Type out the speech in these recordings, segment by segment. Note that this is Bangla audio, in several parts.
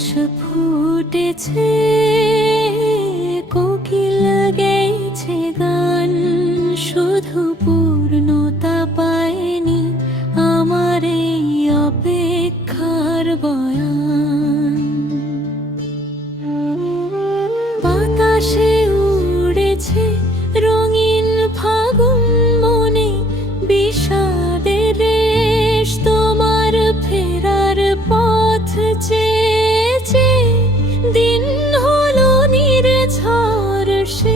পলাশ ফুটেছে, কোকিল গেয়েছে গান, শুধু পূর্ণতা পায়নি আমার এই অপেক্ষার বয়ান। বাতাসে উড়েছে রঙিন ফাগুন, মনে বিষাদের রেশ, তোমার ফেরার পথ চেয়েছে, দিন হলো নির্ঝর শেষ।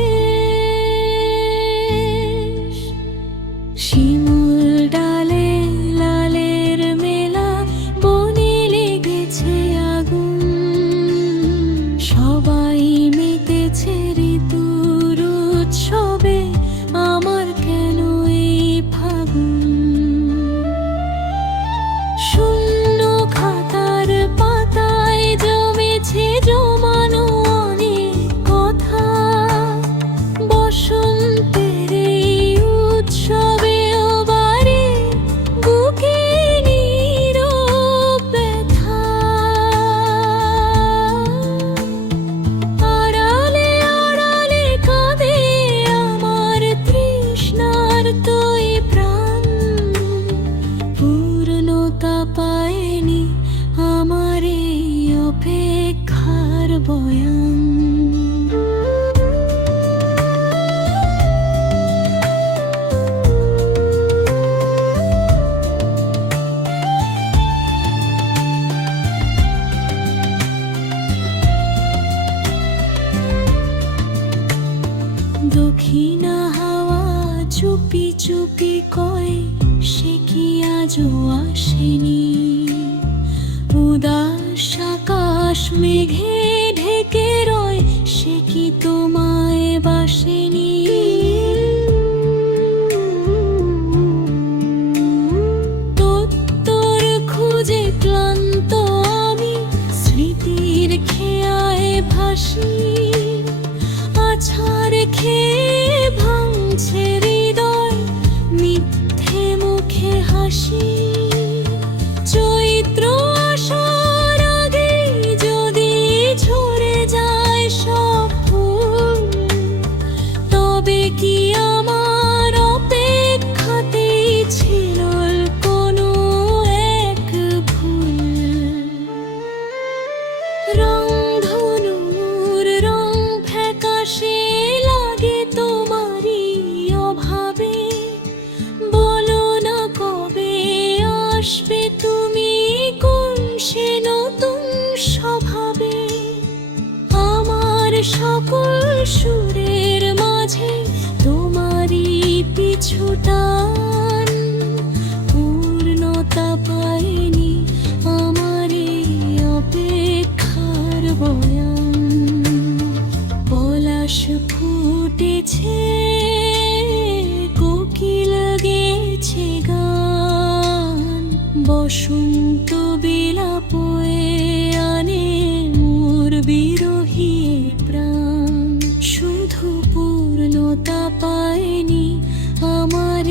শিমুল ডালে লালের মেলা, বনে লেগেছে আগুন, সবাই মেতেছে ঋতুর উৎসবে, আমার কেন এই ফাগুন? শূন্য খাতার পাতায় জমেছে জমানো অনেক কথা, বসন্তের এই উৎসবে বারে বুকে নীরব ব্যথা। আড়ালে আড়ালে কাঁদে আমার তৃষ্ণার তোই প্রাণ, পূর্ণতা পায়নি আমার এই অপেক্ষার বয়ান। দক্ষিণা হাওয়া চুপি চুপি কয়, সে কি আজও আসেনি? উদাস আকাশ মেঘে ঢেকে রয়, সে কি তোমায় বাসেনি? তোর খুঁজে ক্লান্ত আমি, স্মৃতির খেয়ায় ভাসি, আছাড় খেয়ে ভাঙছে হৃদয়, মিথ্যে মুখে হাসি। চৈত্র আসার আগেই যদি ঝরে যায় সব ফুল, তবে কি আমার অপেক্ষাতেই ছিল কোনো এক ভুল? রংধনুর রং ফ্যাকাশে লাগে তোমারই অভাবে, বলো না কবে আসবে তুমি কোন সে নতুন স্বভাবে? আমার সকল সুরের মাঝে তোমারই পিছু টান, পূর্ণতা পায়নি আমার এই অপেক্ষার বয়ান। পলাশ ফুটেছে, কোকিল গেয়েছে গান, বসন্ত বিলাপ আনে মোর বিরহী প্রাণ, শুধু পূর্ণতা পায়নি আমার